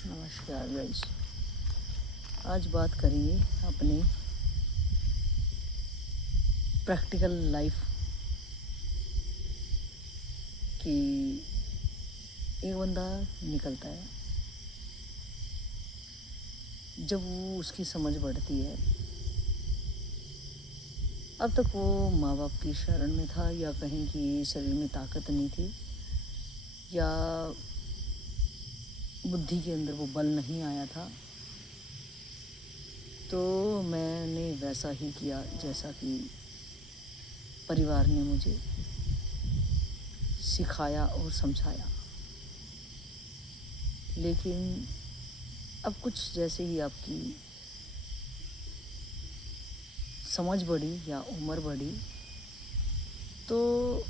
नमस्कार गाइस। आज बात करेंगे अपनी प्रैक्टिकल लाइफ की। एक बंदा निकलता है, जब वो उसकी समझ बढ़ती है। अब तक वो माँ बाप की शरण में था, या कहीं की शरीर में ताकत नहीं थी, या बुद्धि के अंदर वो बल नहीं आया था। तो मैंने वैसा ही किया जैसा कि परिवार ने मुझे सिखाया और समझाया। लेकिन अब कुछ जैसे ही आपकी समझ बढ़ी या उम्र बढ़ी, तो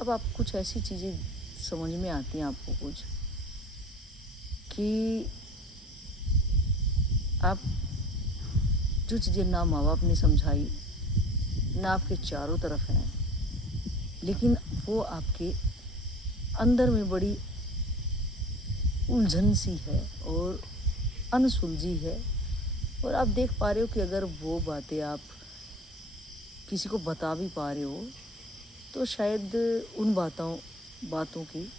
अब आप कुछ ऐसी चीज़ें समझ में आती हैं आपको कुछ, कि आप जो चीज़ें ना माँ बाप ने समझाई, ना आपके चारों तरफ हैं, लेकिन वो आपके अंदर में बड़ी उलझन सी है और अनसुलझी है। और आप देख पा रहे हो कि अगर वो बातें आप किसी को बता भी पा रहे हो, तो शायद उन बातों की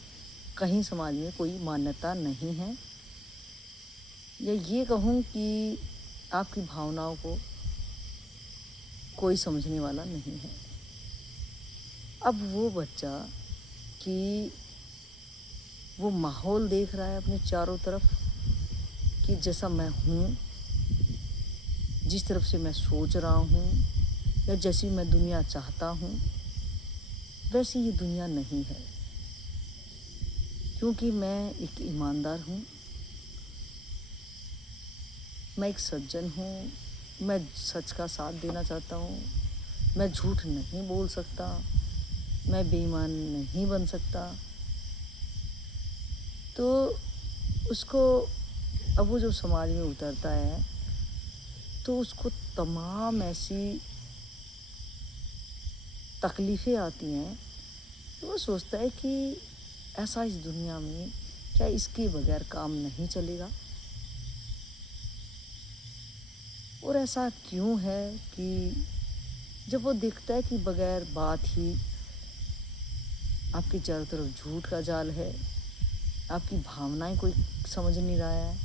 कहीं समाज में कोई मान्यता नहीं है, या ये कहूँ कि आपकी भावनाओं को कोई समझने वाला नहीं है। अब वो बच्चा कि वो माहौल देख रहा है अपने चारों तरफ, कि जैसा मैं हूँ, जिस तरफ से मैं सोच रहा हूँ, या जैसी मैं दुनिया चाहता हूँ, वैसी ये दुनिया नहीं है। क्योंकि मैं एक ईमानदार हूँ, मैं एक सज्जन हूँ, मैं सच का साथ देना चाहता हूँ, मैं झूठ नहीं बोल सकता, मैं बेईमान नहीं बन सकता। तो उसको अब वो जो समाज में उतरता है, तो उसको तमाम ऐसी तकलीफ़ें आती हैं। तो वो सोचता है कि ऐसा इस दुनिया में क्या इसके बगैर काम नहीं चलेगा। और ऐसा क्यों है कि जब वो देखता है कि बगैर बात ही आपके चारों तरफ झूठ का जाल है, आपकी भावनाएं कोई समझ नहीं रहा है,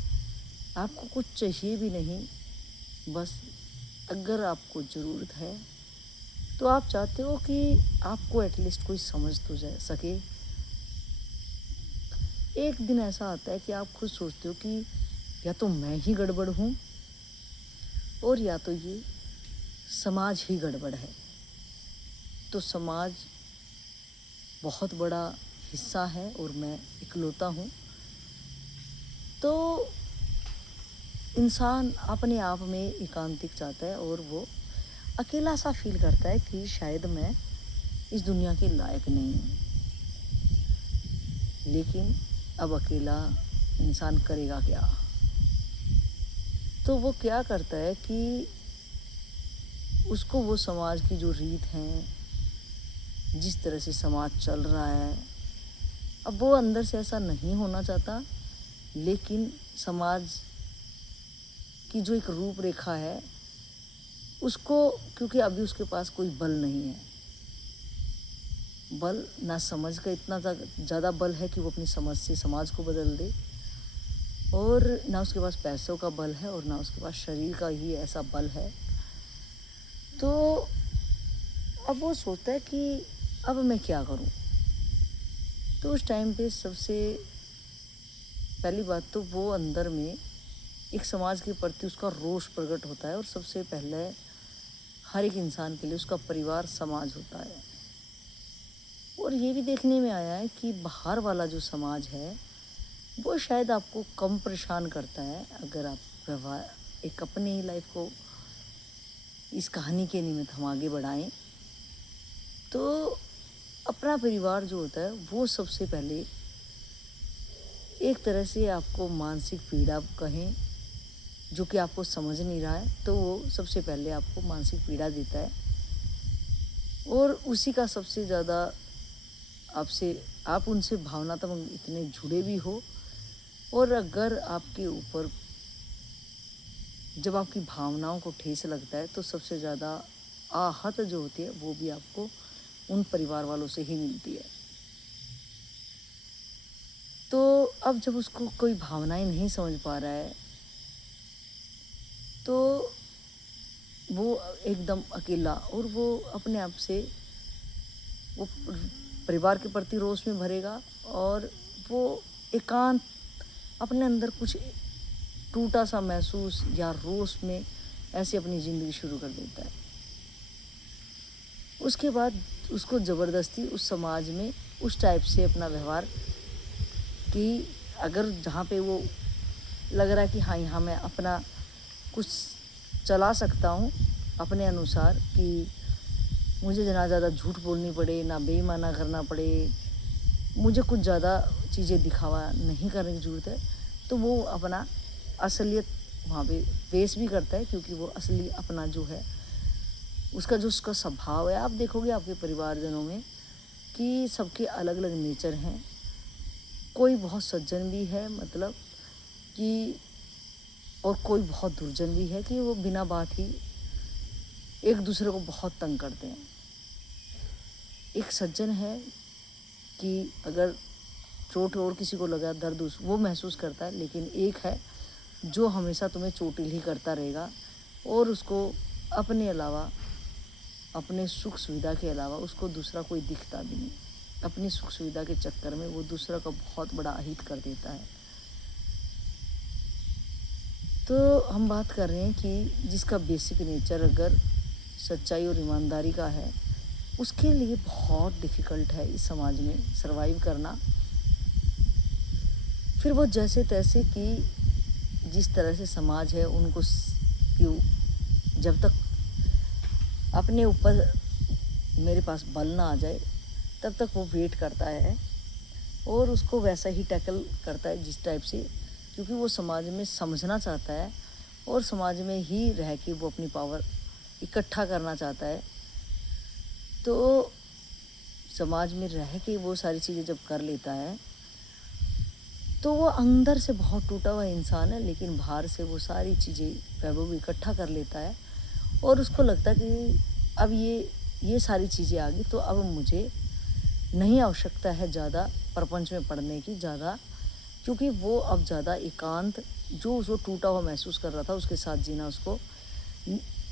आपको कुछ चाहिए भी नहीं, बस अगर आपको ज़रूरत है तो आप चाहते हो कि आपको एटलीस्ट कोई समझ तो जा सके। एक दिन ऐसा आता है कि आप खुद सोचते हो कि या तो मैं ही गड़बड़ हूँ, और या तो ये समाज ही गड़बड़ है। तो समाज बहुत बड़ा हिस्सा है और मैं इकलौता हूँ। तो इंसान अपने आप में एकांतिक चाहता है, और वो अकेला सा फील करता है कि शायद मैं इस दुनिया के लायक नहीं हूँ। लेकिन अब अकेला इंसान करेगा क्या? तो वो क्या करता है कि उसको वो समाज की जो रीत हैं, जिस तरह से समाज चल रहा है, अब वो अंदर से ऐसा नहीं होना चाहता, लेकिन समाज की जो एक रूपरेखा है उसको, क्योंकि अभी उसके पास कोई बल नहीं है, बल ना समझ का इतना ज़्यादा बल है कि वो अपनी समझ से समाज को बदल दे, और ना उसके पास पैसों का बल है, और ना उसके पास शरीर का ही ऐसा बल है। तो अब वो सोचता है कि अब मैं क्या करूं। तो उस टाइम पे सबसे पहली बात तो वो अंदर में एक समाज के प्रति उसका रोष प्रकट होता है, और सबसे पहले हर एक इंसान के लिए उसका परिवार समाज होता है। और ये भी देखने में आया है कि बाहर वाला जो समाज है वो शायद आपको कम परेशान करता है, अगर आप व्यवहार एक अपनी लाइफ को इस कहानी के निमित्त हम आगे बढ़ाएं। तो अपना परिवार जो होता है वो सबसे पहले एक तरह से आपको मानसिक पीड़ा कहें, जो कि आपको समझ नहीं रहा है, तो वो सबसे पहले आपको मानसिक पीड़ा देता है। और उसी का सबसे ज़्यादा आप उनसे भावनात्मक इतने जुड़े भी हो और अगर आपके ऊपर जब आपकी भावनाओं को ठेस लगता है तो सबसे ज़्यादा आहत जो होती है वो भी आपको उन परिवार वालों से ही मिलती है। तो अब जब उसको कोई भावनाएं नहीं समझ पा रहा है तो वो एकदम अकेला और वो अपने आप से वो परिवार के प्रति रोष में भरेगा और वो एकांत अपने अंदर कुछ टूटा सा महसूस या रोष में ऐसे अपनी ज़िंदगी शुरू कर देता है। उसके बाद उसको ज़बरदस्ती उस समाज में उस टाइप से अपना व्यवहार कि अगर जहाँ पे वो लग रहा है कि हाँ यहाँ मैं अपना कुछ चला सकता हूँ अपने अनुसार, कि मुझे ना ज़्यादा झूठ बोलनी पड़े ना बेईमाना करना पड़े, मुझे कुछ ज़्यादा चीज़ें दिखावा नहीं करने की ज़रूरत है, तो वो अपना असलियत वहाँ पे पेश भी करता है। क्योंकि वो असली अपना जो है उसका स्वभाव है। आप देखोगे आपके परिवारजनों में कि सबके अलग अलग नेचर हैं। कोई बहुत सज्जन भी है मतलब कि, और कोई बहुत दुर्जन भी है कि वो बिना बात ही एक दूसरे को बहुत तंग करते हैं। एक सज्जन है कि अगर चोट और किसी को लगा, दर्द वो महसूस करता है, लेकिन एक है जो हमेशा तुम्हें चोटिल ही करता रहेगा और उसको अपने अलावा, अपने सुख सुविधा के अलावा उसको दूसरा कोई दिखता भी नहीं। अपनी सुख सुविधा के चक्कर में वो दूसरा का बहुत बड़ा अहित कर देता है। तो हम बात कर रहे हैं कि जिसका बेसिक नेचर अगर सच्चाई और ईमानदारी का है, उसके लिए बहुत डिफ़िकल्ट है इस समाज में सरवाइव करना। फिर वो जैसे तैसे कि जिस तरह से समाज है उनको जब तक अपने ऊपर मेरे पास बल ना आ जाए तब तक वो वेट करता है और उसको वैसा ही टैकल करता है जिस टाइप से, क्योंकि वो समाज में समझना चाहता है और समाज में ही रह के वो अपनी पावर इकट्ठा करना चाहता है। तो समाज में रह के वो सारी चीज़ें जब कर लेता है तो वो अंदर से बहुत टूटा हुआ इंसान है, लेकिन बाहर से वो सारी चीज़ें वैभव इकट्ठा कर लेता है और उसको लगता है कि अब ये सारी चीज़ें आ गई तो अब मुझे नहीं आवश्यकता है ज़्यादा प्रपंच में पढ़ने की ज़्यादा, क्योंकि वो अब ज़्यादा एकांत जो उसको टूटा हुआ महसूस कर रहा था उसके साथ जीना उसको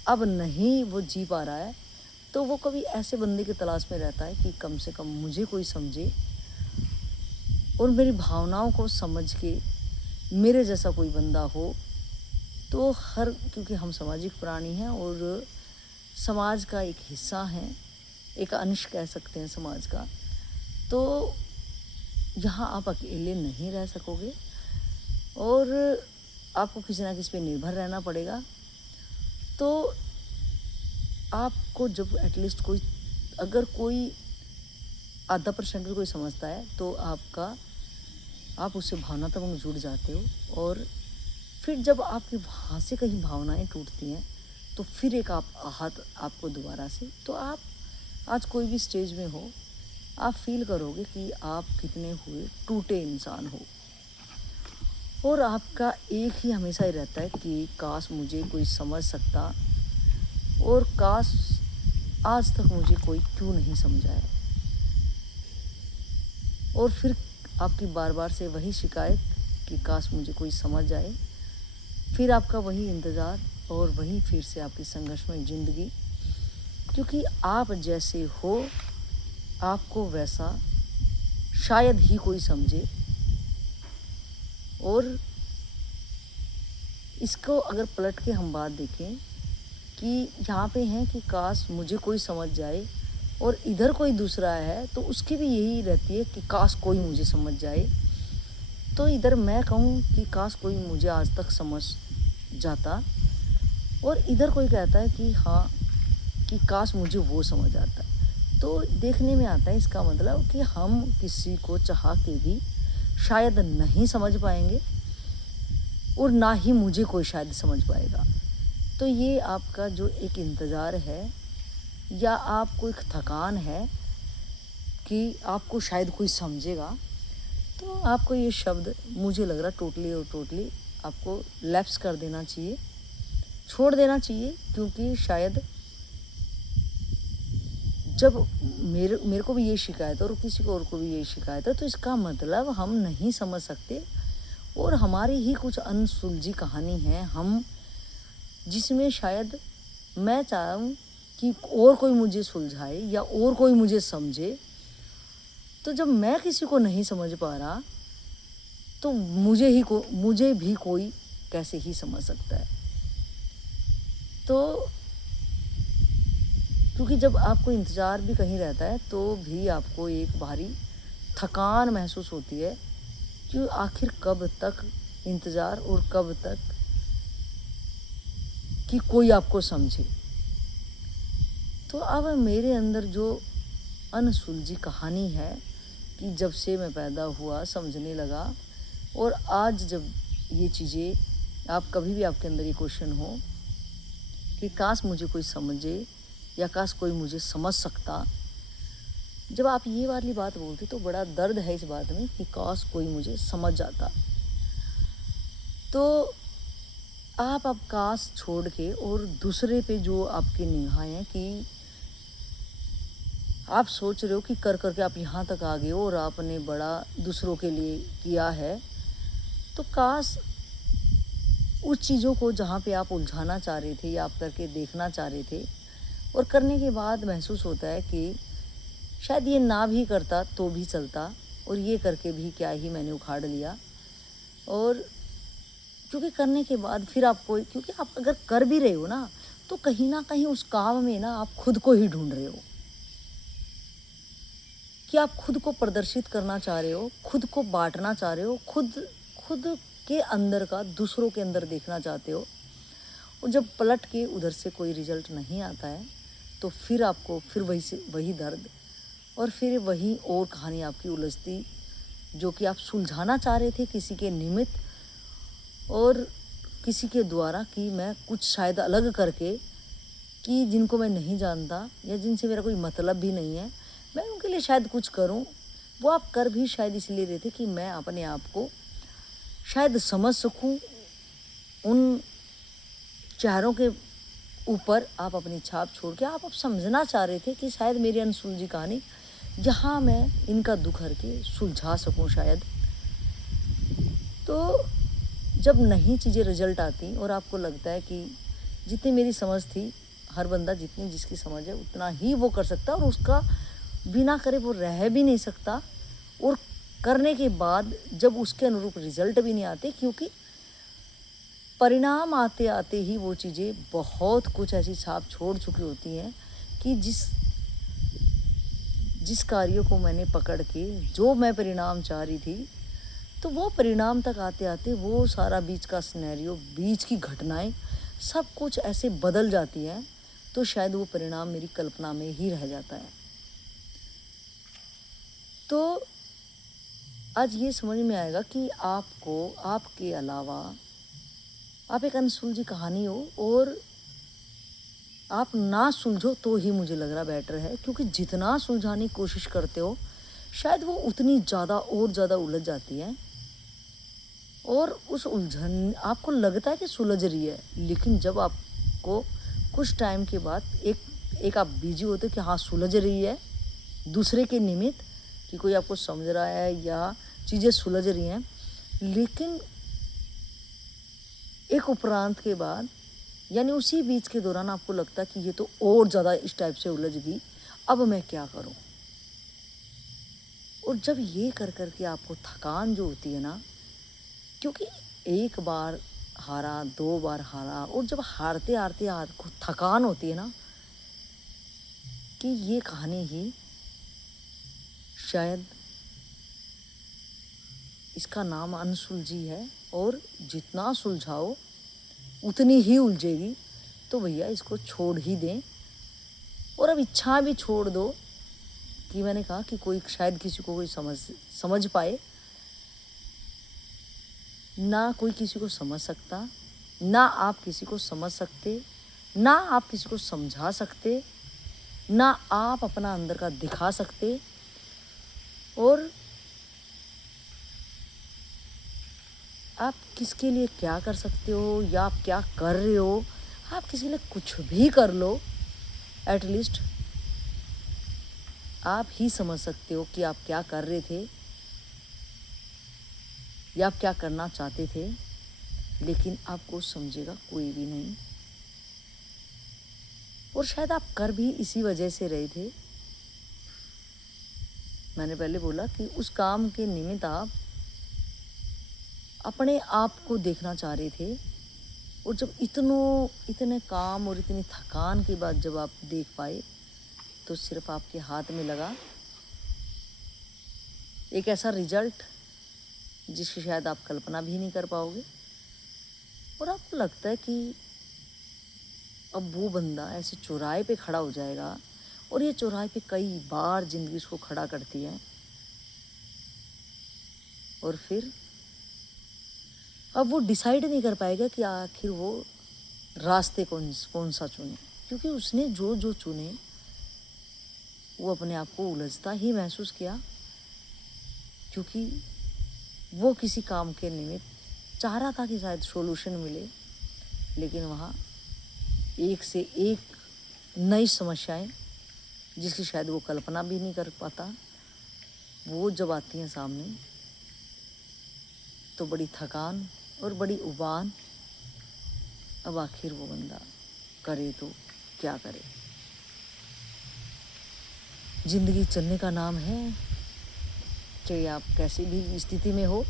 अब नहीं वो जी पा रहा है। तो वो कभी ऐसे बंदे की तलाश में रहता है कि कम से कम मुझे कोई समझे और मेरी भावनाओं को समझ के मेरे जैसा कोई बंदा हो। तो क्योंकि हम सामाजिक प्राणी हैं और समाज का एक हिस्सा हैं, एक अंश कह सकते हैं समाज का, तो यहाँ आप अकेले नहीं रह सकोगे और आपको किसी ना किसी पे निर्भर रहना पड़ेगा। तो आपको जब एटलीस्ट कोई अगर कोई आधा % भी कोई समझता है तो आप उससे भावनात्मक जुड़ जाते हो और फिर जब आपकी वहाँ से कहीं भावनाएं टूटती हैं तो फिर एक आप आहत आपको दोबारा से, तो आप आज कोई भी स्टेज में हो आप फील करोगे कि आप कितने हुए टूटे इंसान हो और आपका एक ही हमेशा ही रहता है कि काश मुझे कोई समझ सकता और काश आज तक मुझे कोई क्यों नहीं समझाया। और फिर आपकी बार बार से वही शिकायत कि काश मुझे कोई समझ आए, फिर आपका वही इंतज़ार और वही फिर से आपकी संघर्षमय ज़िंदगी, क्योंकि आप जैसे हो आपको वैसा शायद ही कोई समझे। और इसको अगर पलट के हम बात देखें कि यहाँ पे हैं कि काश मुझे कोई समझ जाए और इधर कोई दूसरा है तो उसकी भी यही रहती है कि काश कोई मुझे समझ जाए। तो इधर मैं कहूँ कि काश कोई मुझे आज तक समझ जाता और इधर कोई कहता है कि हाँ कि काश मुझे वो समझ आता। तो देखने में आता है इसका मतलब कि हम किसी को चाह के भी शायद नहीं समझ पाएंगे और ना ही मुझे कोई शायद समझ पाएगा। तो ये आपका जो एक इंतज़ार है या आपको एक थकान है कि आपको शायद कोई समझेगा, तो आपको ये शब्द मुझे लग रहा टोटली और टोटली आपको लैप्स कर देना चाहिए, छोड़ देना चाहिए, क्योंकि शायद जब मेरे मेरे को भी ये शिकायत है और किसी को और को भी ये शिकायत है, तो इसका मतलब हम नहीं समझ सकते और हमारी ही कुछ अनसुलझी कहानी है, हम जिसमें शायद मैं चाहूँ कि और कोई मुझे सुलझाए या और कोई मुझे समझे। तो जब मैं किसी को नहीं समझ पा रहा, तो मुझे भी कोई कैसे ही समझ सकता है। तो क्योंकि जब आपको इंतज़ार भी कहीं रहता है, तो भी आपको एक भारी थकान महसूस होती है कि आखिर कब तक इंतज़ार और कब तक कि कोई आपको समझे। तो अब मेरे अंदर जो अनसुलझी कहानी है कि जब से मैं पैदा हुआ, समझने लगा, और आज जब ये चीज़ें आप कभी भी आपके अंदर ये क्वेश्चन हो कि काश मुझे कोई समझे या काश कोई मुझे समझ सकता, जब आप ये वाली बात बोलते तो बड़ा दर्द है इस बात में कि काश कोई मुझे समझ जाता। तो आप अब काश छोड़ के और दूसरे पे जो आपकी निगाहें हैं कि आप सोच रहे हो कि कर करके आप यहाँ तक आ गए हो और आपने बड़ा दूसरों के लिए किया है, तो काश उस चीज़ों को जहाँ पे आप उलझाना चाह रहे थे या आप करके देखना चाह रहे थे और करने के बाद महसूस होता है कि शायद ये ना भी करता तो भी चलता, और ये करके भी क्या ही मैंने उखाड़ लिया। और क्योंकि करने के बाद फिर आपको, क्योंकि आप अगर कर भी रहे हो ना, तो कहीं ना कहीं उस काम में ना आप खुद को ही ढूंढ रहे हो कि आप खुद को प्रदर्शित करना चाह रहे हो, खुद को बांटना चाह रहे हो, खुद के अंदर का दूसरों के अंदर देखना चाहते हो। और जब पलट के उधर से कोई रिजल्ट नहीं आता है, तो फिर आपको फिर वही दर्द और फिर वही और कहानी आपकी उलझती, जो कि आप सुलझाना चाह रहे थे किसी के निमित्त और किसी के द्वारा, कि मैं कुछ शायद अलग करके, कि जिनको मैं नहीं जानता या जिनसे मेरा कोई मतलब भी नहीं है, मैं उनके लिए शायद कुछ करूं। वो आप कर भी शायद इसलिए रहे थे कि मैं अपने आप को शायद समझ सकूं, उन चेहरों के ऊपर आप अपनी छाप छोड़ के आप समझना चाह रहे थे कि शायद मेरी अनसुलझी कहानी यहाँ मैं इनका दुख हर के सुलझा सकूं शायद। तो जब नहीं चीज़ें रिजल्ट आती और आपको लगता है कि जितनी मेरी समझ थी, हर बंदा जितनी जिसकी समझ है उतना ही वो कर सकता, और उसका बिना करे वो रह भी नहीं सकता, और करने के बाद जब उसके अनुरूप रिजल्ट भी नहीं आते, क्योंकि परिणाम आते आते ही वो चीज़ें बहुत कुछ ऐसी छाप छोड़ चुकी होती हैं कि जिस कार्य को मैंने पकड़ के जो मैं परिणाम चाह रही थी, तो वो परिणाम तक आते आते वो सारा बीच का सिनेरियो, बीच की घटनाएं सब कुछ ऐसे बदल जाती हैं, तो शायद वो परिणाम मेरी कल्पना में ही रह जाता है। तो आज ये समझ में आएगा कि आपको, आपके अलावा आप एक अनसुलझी कहानी हो, और आप ना सुलझो तो ही मुझे लग रहा बेटर है, क्योंकि जितना सुलझाने की कोशिश करते हो शायद वो उतनी ज़्यादा और ज़्यादा उलझ जाती है, और उस उलझन आपको लगता है कि सुलझ रही है, लेकिन जब आपको कुछ टाइम के बाद एक आप बिजी होते हो कि हाँ सुलझ रही है दूसरे के निमित्त, कि कोई आपको समझ रहा है या चीज़ें सुलझ रही हैं, लेकिन एक उपरांत के बाद यानी उसी बीच के दौरान आपको लगता है कि ये तो और ज़्यादा इस टाइप से उलझ गई, अब मैं क्या करूं। और जब ये कर कर के आपको थकान जो होती है ना, क्योंकि एक बार हारा, दो बार हारा, और जब हारते हारते आपको थकान होती है ना, कि ये कहानी ही शायद इसका नाम अनसुलझी है, और जितना सुलझाओ उतनी ही उलझेगी, तो भैया इसको छोड़ ही दें। और अब इच्छा भी छोड़ दो कि मैंने कहा कि कोई शायद किसी को कोई समझ पाए, ना कोई किसी को समझ सकता, ना आप किसी को समझ सकते, ना आप किसी को समझा सकते, ना आप अपना अंदर का दिखा सकते, और आप किसके लिए क्या कर सकते हो या आप क्या कर रहे हो, आप किसी के लिए कुछ भी कर लो, एटलीस्ट आप ही समझ सकते हो कि आप क्या कर रहे थे या आप क्या करना चाहते थे, लेकिन आपको समझेगा कोई भी नहीं। और शायद आप कर भी इसी वजह से रहे थे। मैंने पहले बोला कि उस काम के निमित्त आप अपने आप को देखना चाह रहे थे, और जब इतने काम और इतनी थकान के बाद जब आप देख पाए, तो सिर्फ आपके हाथ में लगा एक ऐसा रिजल्ट जिसकी शायद आप कल्पना भी नहीं कर पाओगे। और आपको लगता है कि अब वो बंदा ऐसे चौराहे पे खड़ा हो जाएगा, और ये चौराहे पे कई बार ज़िंदगी उसको खड़ा करती है, और फिर अब वो डिसाइड नहीं कर पाएगा कि आखिर वो रास्ते कौन सा चुने, क्योंकि उसने जो जो चुने वो अपने आप को उलझता ही महसूस किया, क्योंकि वो किसी काम के निमित्त चाह रहा था कि शायद सॉल्यूशन मिले, लेकिन वहाँ एक से एक नई समस्याएं जिसकी शायद वो कल्पना भी नहीं कर पाता, वो जब आती हैं सामने, तो बड़ी थकान और बड़ी उबान। अब आखिर वो बंदा करे तो क्या करे। ज़िंदगी चलने का नाम है, चाहे आप कैसी भी स्थिति में हो।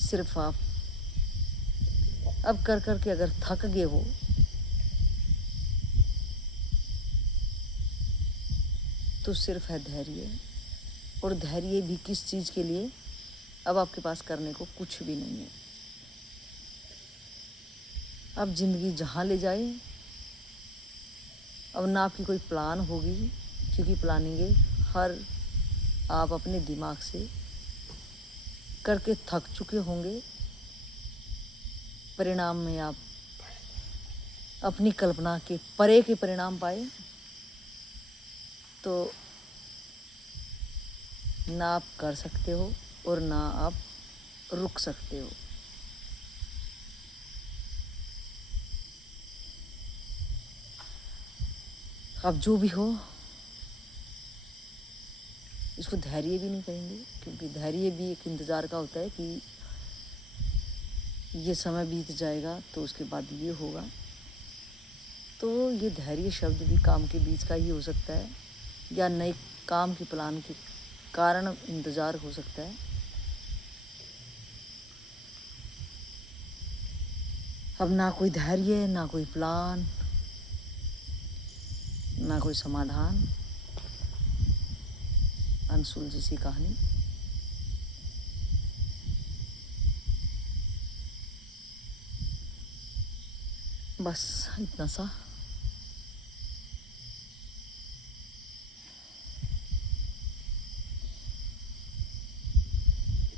सिर्फ आप अब कर कर के अगर थक गए हो, तो सिर्फ है धैर्य। और धैर्य भी किस चीज़ के लिए, अब आपके पास करने को कुछ भी नहीं है। अब ज़िंदगी जहाँ ले जाए, अब ना आपकी कोई प्लान होगी, क्योंकि प्लानिंगें हर आप अपने दिमाग से करके थक चुके होंगे। परिणाम में आप अपनी कल्पना के परे के परिणाम पाए, तो ना आप कर सकते हो और ना आप रुक सकते हो। अब जो भी हो, इसको धैर्य भी नहीं कहेंगे, क्योंकि धैर्य भी एक इंतज़ार का होता है कि ये समय बीत जाएगा तो उसके बाद ये होगा। तो ये धैर्य शब्द भी काम के बीच का ही हो सकता है, या नए काम के प्लान के कारण इंतज़ार हो सकता है। अब ना कोई धैर्य, ना कोई प्लान, ना कोई समाधान, अनसुलझी सी कहानी। बस इतना सा।